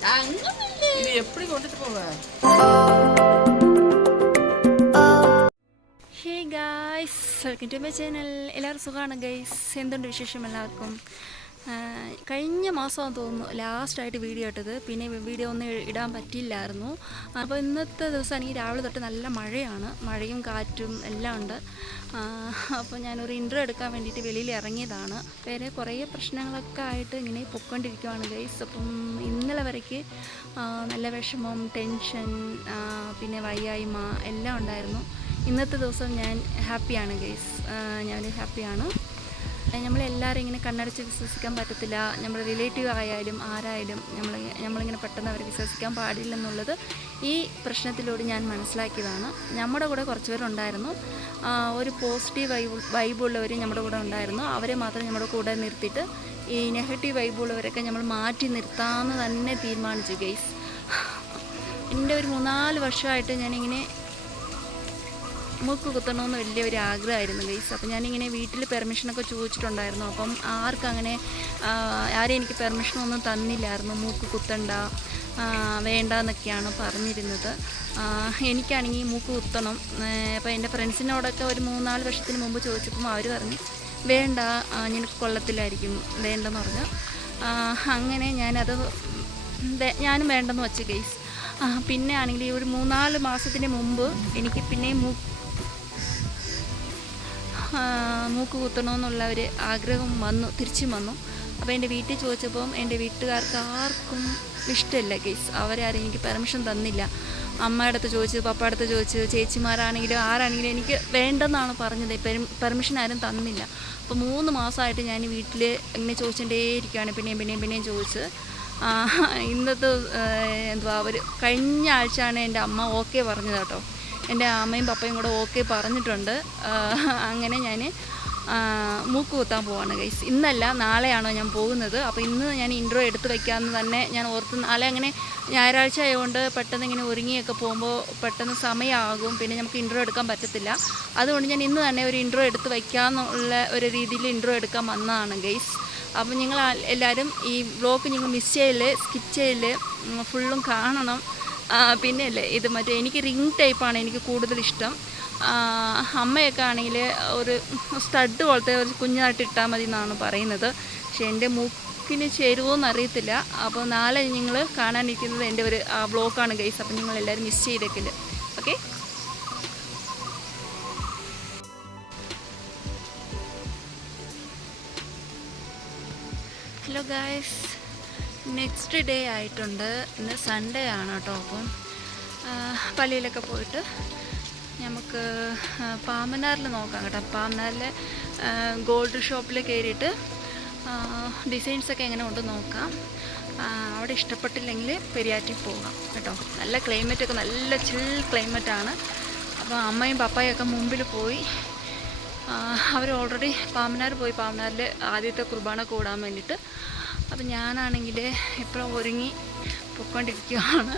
இது எப்படி கொண்டுட்டு போவ? Hey guys, welcome to my channel. എല്ലാവരും സുഖമാണ് ഗൈസ്? എന്തുണ്ട് വിശേഷം എല്ലാവർക്കും? കഴിഞ്ഞ മാസമാണെന്ന് തോന്നുന്നു ലാസ്റ്റായിട്ട് വീഡിയോ ഇട്ടത്. പിന്നെ വീഡിയോ ഒന്നും ഇടാൻ പറ്റിയില്ലായിരുന്നു. അപ്പോൾ ഇന്നത്തെ ദിവസമാണെങ്കിൽ രാവിലെ തൊട്ട് നല്ല മഴയാണ്, മഴയും കാറ്റും എല്ലാം ഉണ്ട്. അപ്പോൾ ഞാനൊരു ഇൻട്രോ എടുക്കാൻ വേണ്ടിയിട്ട് വെളിയിൽ ഇറങ്ങിയതാണ്. വേറെ കുറേ പ്രശ്നങ്ങളൊക്കെ ആയിട്ട് ഇങ്ങനെ പൊയ്ക്കൊണ്ടിരിക്കുകയാണ് ഗൈസ്. അപ്പം ഇന്നലെ വരയ്ക്ക് നല്ല വിഷമം, ടെൻഷൻ, പിന്നെ വയ്യായ്മ എല്ലാം ഉണ്ടായിരുന്നു. ഇന്നത്തെ ദിവസം ഞാൻ ഹാപ്പിയാണ് ഗൈസ്, ഞാൻ ഹാപ്പിയാണ്. നമ്മളെല്ലാവരും ഇങ്ങനെ കണ്ണടച്ച് വിശ്വസിക്കാൻ പറ്റത്തില്ല. നമ്മൾ റിലേറ്റീവ് ആയാലും ആരായാലും നമ്മളിങ്ങനെ പെട്ടെന്ന് അവരെ വിശ്വസിക്കാൻ പാടില്ലെന്നുള്ളത് ഈ പ്രശ്നത്തിലൂടെ ഞാൻ മനസ്സിലാക്കിയതാണ്. നമ്മുടെ കൂടെ കുറച്ച് പേരുണ്ടായിരുന്നു, ഒരു പോസിറ്റീവ് വൈബുള്ളവർ നമ്മുടെ കൂടെ ഉണ്ടായിരുന്നു. അവരെ മാത്രം നമ്മുടെ കൂടെ നിർത്തിയിട്ട് ഈ നെഗറ്റീവ് വൈബുള്ളവരൊക്കെ നമ്മൾ മാറ്റി നിർത്താമെന്ന് തന്നെ തീരുമാനിച്ചു ഗൈസ്. എൻ്റെ ഒരു 3-4 വർഷമായിട്ട് ഞാനിങ്ങനെ മൂക്ക് കുത്തണമെന്ന് വലിയൊരു ആഗ്രഹമായിരുന്നു ഗൈസ്. അപ്പം ഞാനിങ്ങനെ വീട്ടിൽ പെർമിഷനൊക്കെ ചോദിച്ചിട്ടുണ്ടായിരുന്നു. അപ്പം ആരും എനിക്ക് പെർമിഷനൊന്നും തന്നില്ലായിരുന്നു. മൂക്ക് കുത്തണ്ട, വേണ്ട എന്നൊക്കെയാണ് പറഞ്ഞിരുന്നത്. എനിക്കാണെങ്കിൽ മൂക്ക് കുത്തണം. അപ്പോൾ എൻ്റെ ഫ്രണ്ട്സിനോടൊക്കെ ഒരു 3-4 വർഷത്തിന് മുമ്പ് ചോദിച്ചപ്പം അവർ പറഞ്ഞു വേണ്ട, നിനക്ക് കൊള്ളത്തില്ലായിരിക്കും, വേണ്ടെന്ന് പറഞ്ഞു. അങ്ങനെ ഞാനും വേണ്ടെന്ന് വെച്ചു ഗൈസ്. പിന്നെ ആണെങ്കിൽ ഒരു 3-4 മാസത്തിന് മുമ്പ് എനിക്ക് പിന്നെയും മൂക്ക് കുത്തണമെന്നുള്ള ഒരു ആഗ്രഹം തിരിച്ചും വന്നു. അപ്പോൾ എൻ്റെ വീട്ടിൽ ചോദിച്ചപ്പം എൻ്റെ വീട്ടുകാർക്ക് ആർക്കും ഇഷ്ടമില്ല ഗൈസ്. അവരാരും എനിക്ക് പെർമിഷൻ തന്നില്ല. അമ്മയുടെ അടുത്ത് ചോദിച്ചു, പപ്പയുടെ അടുത്ത് ചോദിച്ചു, ചേച്ചിമാരാണെങ്കിലും ആരാണെങ്കിലും എനിക്ക് വേണ്ടെന്നാണ് പറഞ്ഞത്. പെർമിഷൻ ആരും തന്നില്ല. അപ്പോൾ 3 മാസമായിട്ട് ഞാൻ വീട്ടിൽ ഇങ്ങനെ ചോദിച്ചുകൊണ്ടേയിരിക്കുകയാണ്, പിന്നെയും ചോദിച്ച്. ഇന്നത്തെ അവർ കഴിഞ്ഞ ആഴ്ചയാണ് എൻ്റെ അമ്മ ഓക്കെ പറഞ്ഞത് കേട്ടോ. എൻ്റെ അമ്മയും പപ്പയും കൂടെ ഓക്കെ പറഞ്ഞിട്ടുണ്ട്. അങ്ങനെ ഞാൻ മൂക്ക് കുത്താൻ പോവാണ് ഗൈസ്. ഇന്നല്ല, നാളെയാണോ ഞാൻ പോകുന്നത്. അപ്പോൾ ഇന്ന് ഞാൻ ഇൻട്രോ എടുത്ത് വയ്ക്കാമെന്ന് തന്നെ ഞാൻ ഓർത്ത്. നാളെ അങ്ങനെ ഞായറാഴ്ച ആയതുകൊണ്ട് പെട്ടെന്ന് ഇങ്ങനെ ഒരുങ്ങിയൊക്കെ പോകുമ്പോൾ പെട്ടെന്ന് സമയമാകും, പിന്നെ നമുക്ക് ഇൻട്രോ എടുക്കാൻ പറ്റത്തില്ല. അതുകൊണ്ട് ഞാൻ ഇന്ന് തന്നെ ഒരു ഇൻട്രോ എടുത്ത് വയ്ക്കാമെന്നുള്ള ഒരു രീതിയിൽ ഇൻട്രോ എടുക്കാൻ വന്നതാണ് ഗൈസ്. അപ്പം നിങ്ങൾ എല്ലാവരും ഈ വ്ലോഗ് നിങ്ങൾ മിസ് ചെയ്യല്, സ്കിപ്പ് ചെയ്യല്, ഫുള്ളും കാണണം. പിന്നെ അല്ലേ, ഇത് മറ്റേ എനിക്ക് റിങ് ടൈപ്പാണ് എനിക്ക് കൂടുതലിഷ്ടം. അമ്മയൊക്കെ ആണെങ്കിൽ ഒരു സ്റ്റഡ് പോലത്തെ ഒരു കുഞ്ഞായിട്ട് ഇട്ടാൽ മതി എന്നാണ് പറയുന്നത്. പക്ഷേ എൻ്റെ മൂക്കിന് ചേരുമോയെന്ന് അറിയത്തില്ല. അപ്പോൾ നാളെ നിങ്ങൾ കാണാനിരിക്കുന്നത് എൻ്റെ ഒരു വ്ലോഗാണ് ഗൈസ്. അപ്പം നിങ്ങളെല്ലാവരും മിസ് ചെയ്തേക്കില്ല, okay? Hello guys, next day ആയിട്ടുണ്ട്. ഇന്ന് സൺഡേ ആണ് കേട്ടോ. അപ്പം പള്ളിയിലൊക്കെ പോയിട്ട് നമുക്ക് പാമ്പനാറിൽ നോക്കാം കേട്ടോ. പാമ്പനാറിലെ ഗോൾഡ് ഷോപ്പിൽ കയറിയിട്ട് ഡിസൈൻസൊക്കെ എങ്ങനെ ഉണ്ടെന്ന് നോക്കാം. അവിടെ ഇഷ്ടപ്പെട്ടില്ലെങ്കിൽ പെരിയാറ്റിൽ പോകാം കേട്ടോ. നല്ല ക്ലൈമറ്റൊക്കെ, നല്ല ചിൽ ക്ലൈമറ്റാണ്. അപ്പോൾ അമ്മയും പപ്പായും ഒക്കെ മുമ്പിൽ പോയി. അവർ ഓൾറെഡി പാമ്പനാർ പോയി, പാമ്പനാറിൽ ആദ്യത്തെ കുർബാന കൂടാൻ വേണ്ടിയിട്ട്. അപ്പം ഞാനാണെങ്കിൽ എപ്പോഴും ഒരുങ്ങി പൊയ്ക്കൊണ്ടിരിക്കുകയാണ്.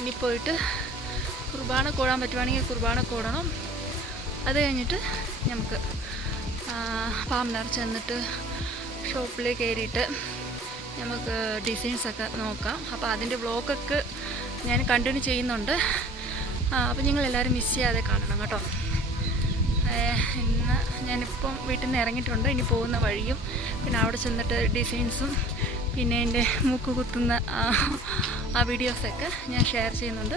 ഇനി പോയിട്ട് കുർബാന കൂടാൻ പറ്റുവാണെങ്കിൽ കുർബാന കൂടണം. അത് കഴിഞ്ഞിട്ട് നമുക്ക് പാമ്പനാർ ചെന്നിട്ട് ഷോപ്പിൽ കയറിയിട്ട് നമുക്ക് ഡിസൈൻസൊക്കെ നോക്കാം. അപ്പോൾ അതിൻ്റെ വ്ലോഗൊക്കെ ഞാൻ കണ്ടിന്യൂ ചെയ്യുന്നുണ്ട്. അപ്പോൾ നിങ്ങളെല്ലാവരും മിസ് ചെയ്യാതെ കാണണം കേട്ടോ. ഇന്ന് ഞാനിപ്പം വീട്ടിൽ നിന്ന് ഇറങ്ങിയിട്ടുണ്ട്. ഇനി പോകുന്ന വഴിയും പിന്നെ അവിടെ ചെന്നിട്ട് ഡിസൈൻസും പിന്നെ എൻ്റെ മൂക്ക് കുത്തുന്ന ആ വീഡിയോസൊക്കെ ഞാൻ ഷെയർ ചെയ്യുന്നുണ്ട്.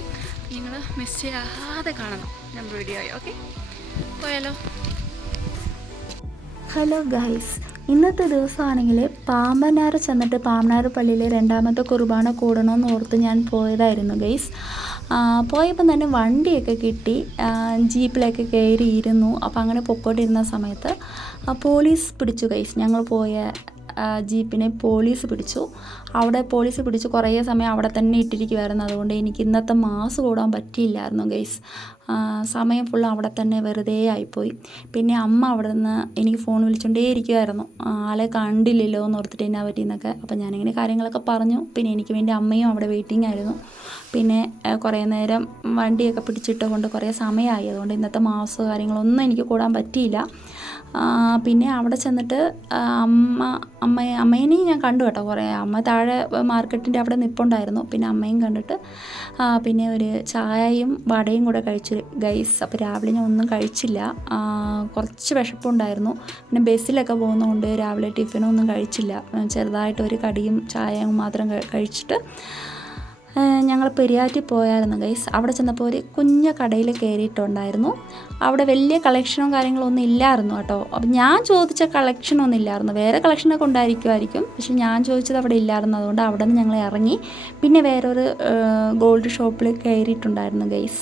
നിങ്ങൾ മിസ് ചെയ്യാതെ കാണണം നമ്മുടെ വീഡിയോ. ഓക്കെ, പോയാലോ? ഹലോ ഗൈസ്, ഇന്നത്തെ ദിവസമാണെങ്കിൽ പാമ്പനാർ ചെന്നിട്ട് പാമ്പനാർ പള്ളിയിൽ 2ാമത്തെ കുർബാന കൂടണമെന്ന് ഓർത്ത് ഞാൻ പോയതായിരുന്നു ഗൈസ്. പോയപ്പോൾ തന്നെ വണ്ടിയൊക്കെ കിട്ടി, ജീപ്പിലൊക്കെ കയറിയിരുന്നു. അപ്പോൾ അങ്ങനെ പൊക്കോണ്ടിരുന്ന സമയത്ത് പോലീസ് പിടിച്ചു ഗൈസ്. ഞങ്ങൾ പോയ ജീപ്പിനെ പോലീസ് പിടിച്ചു. അവിടെ പോലീസ് പിടിച്ച് കുറേ സമയം അവിടെ തന്നെ ഇട്ടിരിക്കുമായിരുന്നു. അതുകൊണ്ട് എനിക്ക് ഇന്നത്തെ മാസ് കൂടാൻ പറ്റിയില്ലായിരുന്നു ഗൈസ്. സമയം ഫുള്ള് അവിടെ തന്നെ വെറുതെ ആയിപ്പോയി. പിന്നെ അമ്മ അവിടെ നിന്ന് എനിക്ക് ഫോൺ വിളിച്ചുകൊണ്ടേ ഇരിക്കുമായിരുന്നു, ആളെ കണ്ടില്ലല്ലോ എന്ന് ഓർത്തിട്ട് എന്നാ പറ്റിയെന്നൊക്കെ. അപ്പോൾ ഞാനിങ്ങനെ കാര്യങ്ങളൊക്കെ പറഞ്ഞു. പിന്നെ എനിക്ക് വേണ്ടി അമ്മയും അവിടെ വെയിറ്റിംഗ് ആയിരുന്നു. പിന്നെ കുറേ നേരം വണ്ടിയൊക്കെ പിടിച്ചിട്ട് കൊണ്ട് കുറേ സമയമായി. അതുകൊണ്ട് ഇന്നത്തെ മാസ് കാര്യങ്ങളൊന്നും എനിക്ക് കൂടാൻ പറ്റിയില്ല. പിന്നെ അവിടെ ചെന്നിട്ട് അമ്മേനെയും ഞാൻ കണ്ടു കേട്ടോ. കുറേ അമ്മ താഴെ മാർക്കറ്റിൻ്റെ അവിടെ നിൽപ്പുണ്ടായിരുന്നു. പിന്നെ അമ്മയും കണ്ടിട്ട് പിന്നെ ഒരു ചായയും വടയും കൂടെ കഴിച്ചു ഗൈസ്. അപ്പോൾ രാവിലെ ഞാൻ ഒന്നും കഴിച്ചില്ല, കുറച്ച് വിശപ്പുണ്ടായിരുന്നു. പിന്നെ ബസ്സിലൊക്കെ പോകുന്നതുകൊണ്ട് രാവിലെ ടിഫിനൊന്നും കഴിച്ചില്ല. ചെറുതായിട്ട് ഒരു കടിയും ചായയും മാത്രം കഴിച്ചിട്ട് ഞങ്ങൾ പെരിയാറ്റിൽ പോയായിരുന്നു ഗൈസ്. അവിടെ ചെന്നപ്പോൾ ഒരു കുഞ്ഞ കടയിൽ കയറിയിട്ടുണ്ടായിരുന്നു. അവിടെ വലിയ കളക്ഷനും കാര്യങ്ങളൊന്നും ഇല്ലായിരുന്നു കേട്ടോ. അപ്പം ഞാൻ ചോദിച്ച കളക്ഷനൊന്നും ഇല്ലായിരുന്നു. വേറെ കളക്ഷനൊക്കെ ഉണ്ടായിരിക്കുമായിരിക്കും, പക്ഷെ ഞാൻ ചോദിച്ചത് അവിടെ ഇല്ലായിരുന്നു. അതുകൊണ്ട് അവിടെ നിന്ന് ഞങ്ങൾ ഇറങ്ങി പിന്നെ വേറൊരു ഗോൾഡ് ഷോപ്പിൽ കയറിയിട്ടുണ്ടായിരുന്നു ഗൈസ്.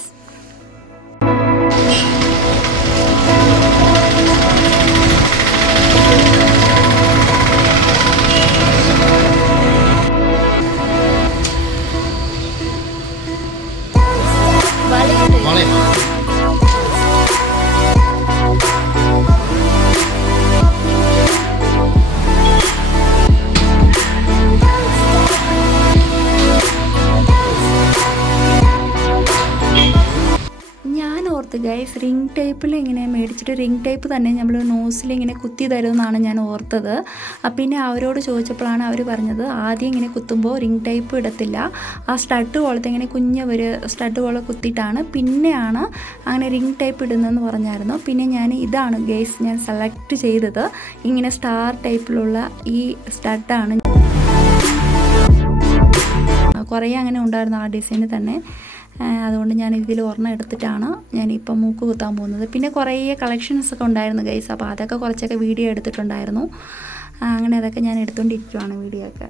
ഗൈസ് റിംഗ് ടൈപ്പിൽ ഇങ്ങനെ മേടിച്ചിട്ട് റിംഗ് ടൈപ്പ് തന്നെ നമ്മൾ നോസിൽ ഇങ്ങനെ കുത്തി തരുമെന്നാണ് ഞാൻ ഓർത്തത്. പിന്നെ അവരോട് ചോദിച്ചപ്പോഴാണ് അവർ പറഞ്ഞത് ആദ്യം ഇങ്ങനെ കുത്തുമ്പോൾ റിംഗ് ടൈപ്പ് ഇടത്തില്ല, ആ സ്റ്റഡ് പോലത്തെ ഇങ്ങനെ കുഞ്ഞ ഒരു സ്റ്റഡ് പോലെ കുത്തിയിട്ടാണ് പിന്നെയാണ് അങ്ങനെ റിംഗ് ടൈപ്പ് ഇടുന്നതെന്ന് പറഞ്ഞായിരുന്നു. പിന്നെ ഞാൻ ഇതാണ് ഗൈസ് ഞാൻ സെലക്ട് ചെയ്തത്. ഇങ്ങനെ സ്റ്റാർ ടൈപ്പിലുള്ള ഈ സ്റ്റഡാണ്. കുറേ അങ്ങനെ ഉണ്ടായിരുന്നു ആ ഡിസൈന് തന്നെ. അതുകൊണ്ട് ഞാൻ ഇതിൽ ഒരെണ്ണം എടുത്തിട്ടാണ് ഞാനിപ്പം മൂക്ക് കുത്താൻ പോകുന്നത്. പിന്നെ കുറേ കളക്ഷൻസൊക്കെ ഉണ്ടായിരുന്നു ഗൈസ്. അപ്പോൾ അതൊക്കെ കുറച്ചൊക്കെ വീഡിയോ എടുത്തിട്ടുണ്ടായിരുന്നു. അങ്ങനെ അതൊക്കെ ഞാൻ എടുത്തുകൊണ്ടിരിക്കുവാണ് വീഡിയോ ഒക്കെ.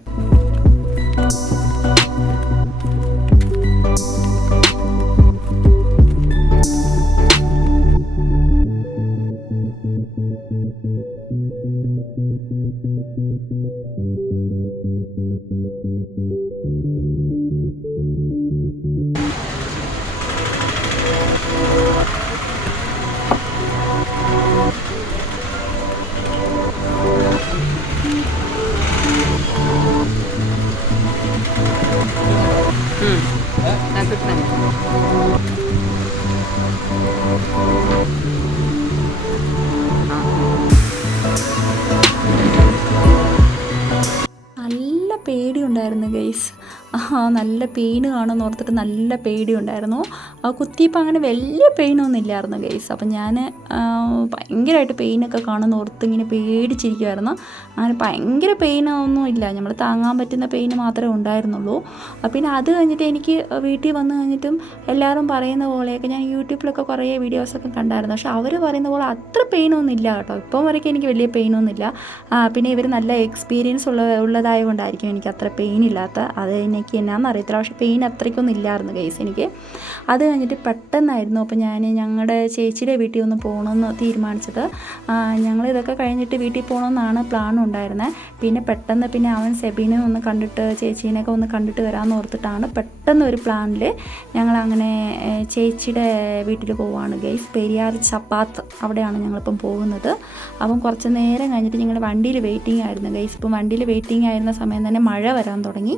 നല്ല പേടിയുണ്ടായിരുന്നു ഗൈസ്. നല്ല പെയിന് കാണുമെന്ന് ഓർത്തിട്ട് നല്ല പേടിയുണ്ടായിരുന്നു. കുത്തിയപ്പോൾ അങ്ങനെ വലിയ പെയിനൊന്നും ഇല്ലായിരുന്നു ഗൈസ്. അപ്പം ഞാൻ ഭയങ്കരമായിട്ട് പെയിനൊക്കെ കാണുമെന്ന് ഓർത്ത് ഇങ്ങനെ പേടിച്ചിരിക്കുമായിരുന്നു. അങ്ങനെ ഭയങ്കര പെയിനൊന്നും ഇല്ല, നമ്മൾ താങ്ങാൻ പറ്റുന്ന പെയിന് മാത്രമേ ഉണ്ടായിരുന്നുള്ളൂ. പിന്നെ അത് കഴിഞ്ഞിട്ട് എനിക്ക് വീട്ടിൽ വന്നു കഴിഞ്ഞിട്ടും എല്ലാവരും പറയുന്ന പോലെയൊക്കെ ഞാൻ യൂട്യൂബിലൊക്കെ കുറേ വീഡിയോസൊക്കെ കണ്ടായിരുന്നു. പക്ഷെ അവർ പറയുന്ന പോലെ അത്ര പെയിനൊന്നും ഇല്ല കേട്ടോ. ഇപ്പം വരയ്ക്കും എനിക്ക് വലിയ പെയിനൊന്നും ഇല്ല. പിന്നെ ഇവർ നല്ല എക്സ്പീരിയൻസ് ഉള്ളതായത് കൊണ്ടായിരിക്കും എനിക്ക് അത്ര പെയിൻ ഇല്ലാത്ത. അത് എനിക്ക് എന്നാന്ന് അറിയത്തില്ല, പക്ഷേ പെയിൻ അത്രയ്ക്കൊന്നും ഇല്ലായിരുന്നു ഗൈസ് എനിക്ക്. അത് കഴിഞ്ഞിട്ട് പെട്ടെന്നായിരുന്നു അപ്പോൾ ഞാൻ ഞങ്ങളുടെ ചേച്ചിയുടെ വീട്ടിൽ ഒന്ന് പോകണമെന്ന് തീരുമാനിച്ചത്. ഞങ്ങളിതൊക്കെ കഴിഞ്ഞിട്ട് വീട്ടിൽ പോകണമെന്നാണ് പ്ലാൻ ഉണ്ടായിരുന്നത്. പിന്നെ പെട്ടെന്ന് പിന്നെ അവൻ സെബീനെ ഒന്ന് കണ്ടിട്ട് ചേച്ചീനെയൊക്കെ ഒന്ന് കണ്ടിട്ട് വരാമെന്ന് ഓർത്തിട്ടാണ് പെട്ടെന്ന് ഒരു പ്ലാനിൽ ഞങ്ങളങ്ങനെ ചേച്ചിയുടെ വീട്ടിൽ പോവുകയാണ് ഗൈസ്. പെരിയാർ ചപ്പാത്ത് അവിടെയാണ് ഞങ്ങളിപ്പം പോകുന്നത്. അപ്പം കുറച്ച് നേരം കഴിഞ്ഞിട്ട് ഞങ്ങൾ വണ്ടിയിൽ വെയിറ്റിംഗ് ആയിരുന്നു ഗൈസ്. ഇപ്പം വണ്ടിയിൽ വെയിറ്റിംഗ് ആയിരുന്ന സമയം തന്നെ മഴ വരാൻ തുടങ്ങി.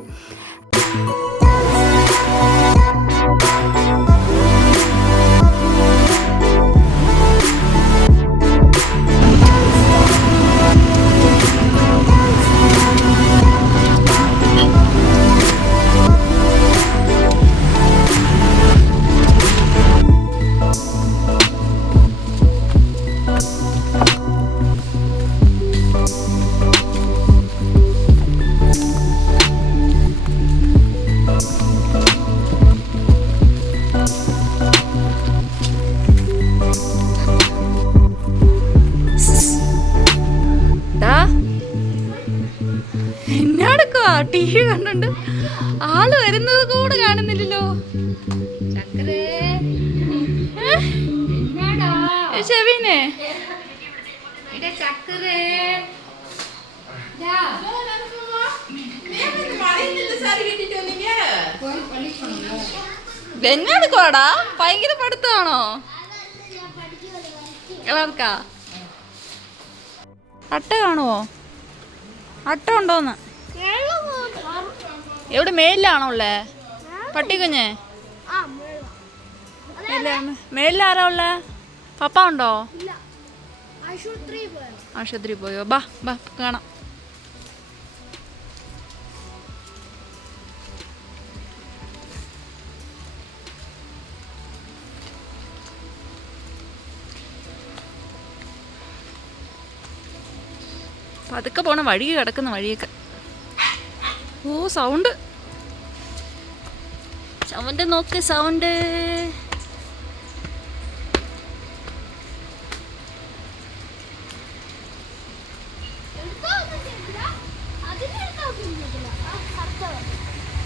എന്നാടുക്കുവാ ടി വി കണ്ടുണ്ട്, ആള് വരുന്നത് കൂടെ കാണുന്നില്ലല്ലോ. ചെവിനെ എന്നാടുക്കുവാടാ, ഭയങ്കര പഠിത്തമാണോ എല്ലാവർക്കാ? അട്ട കാണുവോ? അട്ട ഉണ്ടോന്ന്? എവിടെ മേലിലാണോ ഉള്ളേ? പട്ടിക്കുഞ്ഞ് മേലിലാരാ ഉള്ളേ? പപ്പ ഉണ്ടോ? ആശുപത്രി പോയോ? ബാ ബാ കാണാം. പതുക്കെ പോണ വഴി കിടക്കുന്ന വഴിയൊക്കെ. ഓ സൗണ്ട് നോക്ക് സൗണ്ട്.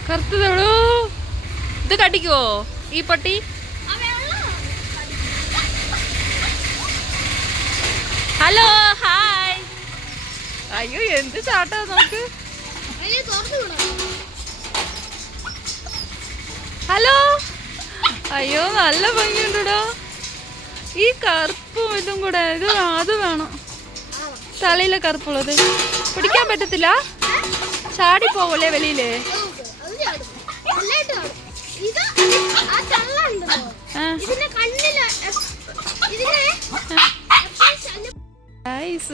കറുത്തതോളൂ. ഇത് കടിക്കുവോ ഈ പട്ടി? Hello hi. അയ്യോ എന്ത് ചാട്ടാ നോക്ക്. ഹലോ. അയ്യോ നല്ല ഭംഗിയുണ്ടോ ഈ കറുപ്പും ഇതും കൂടെ. ഇത് അത് വേണം. തലയിലെ കറുപ്പുള്ളത് പിടിക്കാൻ പറ്റത്തില്ല. ചാടി പോവല്ലേ വെളിയില്.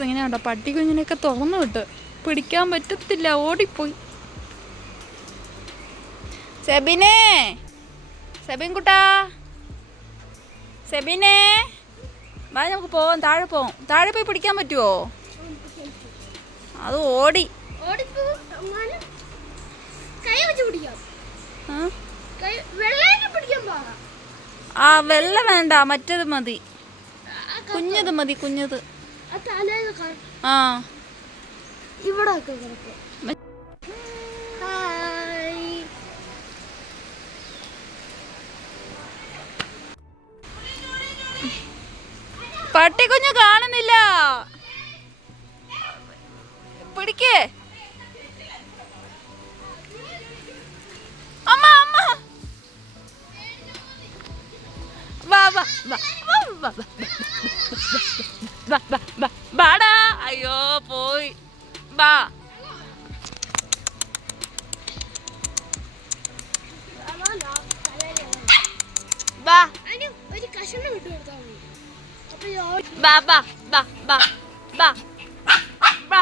ഇങ്ങനെയാണ്ടോ പട്ടി കുഞ്ഞിനെയൊക്കെ തുറന്നു വിട്ട് പിടിക്കാൻ പറ്റത്തില്ല. ഓടിപ്പോയി. സെബിനെ, സെബിൻ കുട്ടാ, സെബിനെ വാ നമുക്ക് പോവാം. താഴെ പോവാം. താഴെ പോയി പിടിക്കാൻ പറ്റുമോ? അത് ഓടി. ആ വെള്ള വേണ്ട, മറ്റേത് മതി. കുഞ്ഞത് മതി, കുഞ്ഞത്. ആ ഇവിടെ പട്ടിക്കുഞ്ഞ് കാണുന്നില്ല. പിടിക്കേ. അമ്മ അമ്മ വാ വാ വാ വാ വാ വാ വാടാ. അയ്യോ പോയി. വാ വാ ഒരു കഷണം വിട്ടു കൊടുത്താൽ മതി. വാ വാ വാ വാ വാ വാ.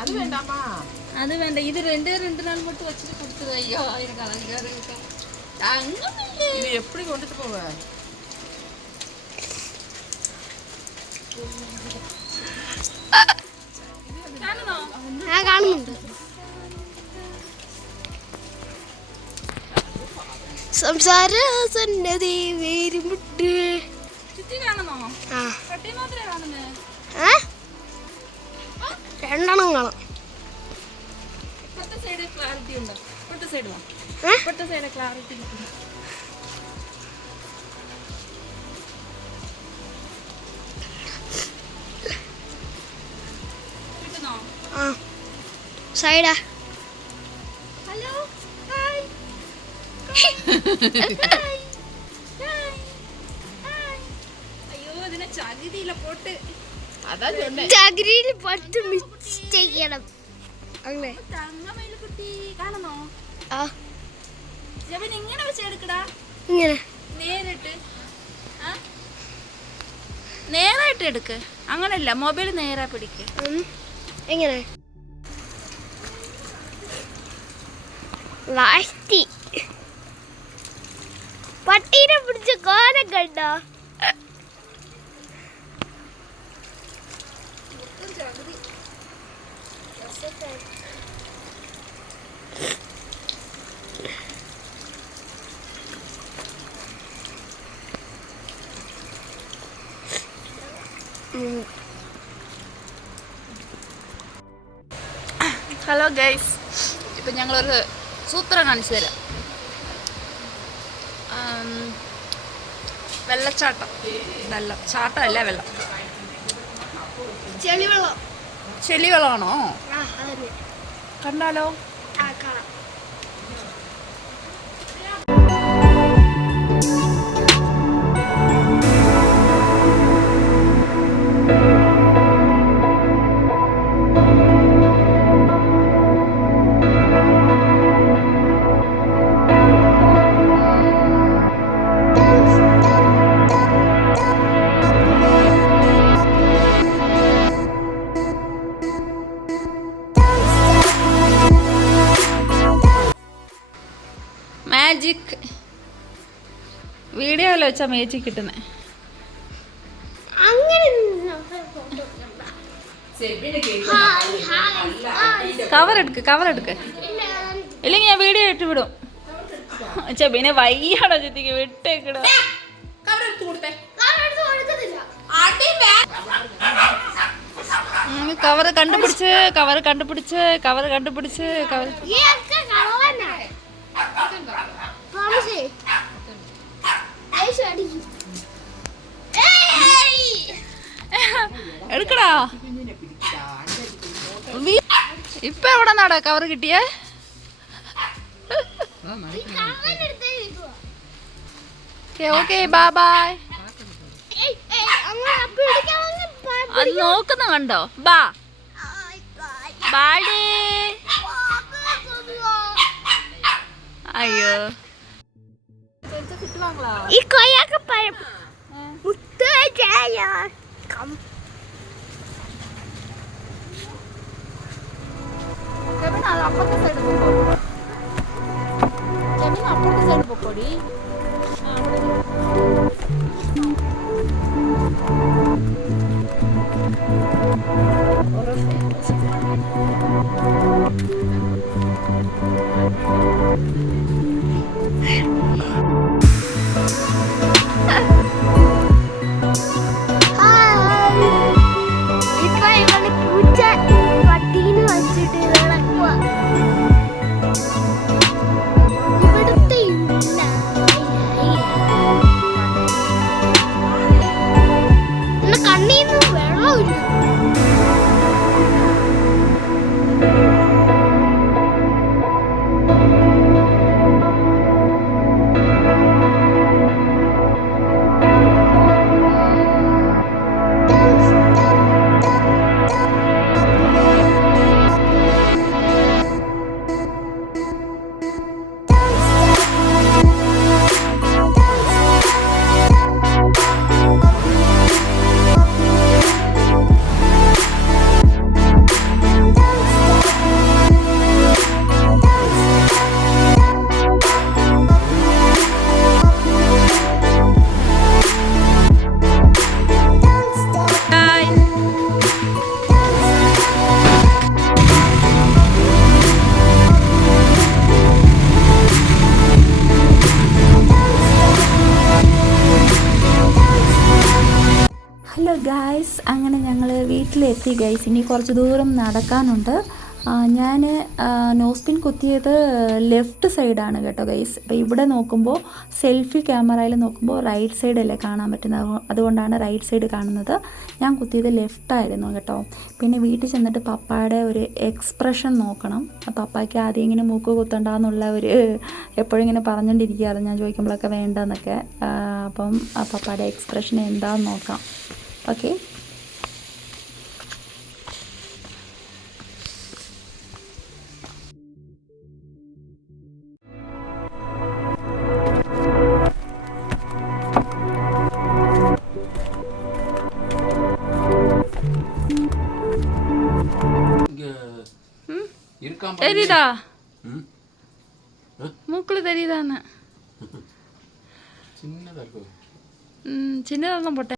അത് വേണ്ടമ്മ, അത് വേണ്ട. ഇത് രണ്ട് നാൾ കൊണ്ട് വച്ചിട്ട് കൊടുത്തത്. അയ്യോ ഇത് എപ്പടി കൊണ്ടിട്ട് പോവ? കാണുന്നുണ്ട്. സംസാര സന്നതി വേരുമുട്ട് ചുറ്റി കാണുന്നോ? ആ പട്ടി മാത്രമേ കാണുന്നേ. രണ്ടെണ്ണം കാണാം. ഇപ്പത്തെ സൈഡ് ക്ലാരിറ്റി ഉണ്ടോ? ഇപ്പത്തെ സൈഡ് വാ. ഇപ്പത്തെ സൈഡ് ക്ലാരിറ്റി കിട്ടും. കിട്ടുന്നോ? ആ സൈഡാ. Hello hi. അയ്യോ ഇതിനെ ചകിരിയില്ല പോട്ട്. അതാ ചൊന്നെ. ചകിരിയിൽ പട്ട് മിക്സ് ചെയ്യണം. അങ്ങനെ തങ്ങമയിൽക്കുട്ടി കാണുന്നോ? ആ ജബിൻ ഇങ്ങനെ വെച്ചെടുക്കടാ. ഇങ്ങനെ നേരിട്ട് നേരായിട്ട് എടുക്ക്. അങ്ങനല്ല, മൊബൈൽ നേരാ പിടിക്ക്. എങ്ങനെ വാസ്തി പട്ടീനെ പിടിച്ച കോലം കണ്ടോ? ഹലോ ഗൈസ്, ഇപ്പം ഞങ്ങളൊരു സൂത്രം കാണിച്ചു തരാം. വെള്ളച്ചാട്ടം. വെള്ളം ചാട്ടമല്ല, വെള്ളം. ചെളിവെള്ളം. ചെളിവെള്ളമാണോ? ആ അതന്നെ. കണ്ടാലോ? ആ കാണാം. വെച്ചാ മേച്ചി കിട്ടുന്നേ. അങ്ങനെ photo എടുക്കണ്ട. കവർ എടുക്ക് ഇല്ലെങ്കിൽ ഞാൻ വീഡിയോ ഇട്ട് വിടും. ചെബിനെ വയ്യാടോ ചെത്തിക്ക് വിട്ടേക്കിടോ. കവറെടുത്ത് കൊടുത്തേ. ഞാനെടുത്ത് കൊടുക്കത്തില്ല. കവർ കണ്ടുപിടിച്ച് ഈ ഒക്കെ കള്ളനാ. Promise ചെയ്യ്. ഐസ് അടിക്കും. ഏയ്! എടുക്കടാ. ഇപ്പൊ എവിടെ നാടാ കവർ കിട്ടിയേ? ഈ കള്ളനെടുത്തേ ഇരിക്കുവാ. Okay bye bye. ഏയ് ഏയ് അങ്ങനെ അപ്പ എടുക്കാവുന്ന അത് നോക്കുന്ന കണ്ടോ? ബാ ബാഡേ. അയ്യോ ഈ കൊയ്യാക്ക പഴം മുത്ത ചായ കം അപ്പുറത്തെ സൈഡ് പൊക്കോടി. ഇപ്പൊ ഇവന് പൂച്ച പട്ടീനെ വച്ചിട്ട് നടക്കുക. ഇവിടുത്തെ ഇല്ല. എന്നെ കണ്ണീന്ന് വെള്ളമില്ല. ഹലോ ഗായ്സ്, അങ്ങനെ ഞങ്ങൾ വീട്ടിലെത്തി ഗൈസ്. ഇനി കുറച്ച് ദൂരം നടക്കാനുണ്ട്. ഞാൻ നോസ്പിൻ കുത്തിയത് ലെഫ്റ്റ് സൈഡാണ് കേട്ടോ ഗൈസ്. അപ്പോൾ ഇവിടെ നോക്കുമ്പോൾ സെൽഫി ക്യാമറയിൽ നോക്കുമ്പോൾ റൈറ്റ് സൈഡല്ലേ കാണാൻ പറ്റുന്നത്, അതുകൊണ്ടാണ് റൈറ്റ് സൈഡ് കാണുന്നത്. ഞാൻ കുത്തിയത് ലെഫ്റ്റായിരുന്നു കേട്ടോ. പിന്നെ വീട്ടിൽ ചെന്നിട്ട് പപ്പായുടെ ഒരു എക്സ്പ്രഷൻ നോക്കണം. പപ്പായ്ക്ക് ആദ്യം ഇങ്ങനെ മൂക്ക് കുത്തണ്ടെന്നുള്ള ഒരു എപ്പോഴും ഇങ്ങനെ പറഞ്ഞുകൊണ്ടിരിക്കുകയായിരുന്നു ഞാൻ ചോദിക്കുമ്പോഴൊക്കെ വേണ്ടെന്നൊക്കെ. അപ്പം ആ പപ്പായുടെ എക്സ്പ്രഷൻ എന്താണെന്ന് നോക്കാം. ഓക്കെ, தெரியுதா? மூக்குல தெரியுதான்னு சின்னதாக தான் போட்டேன்.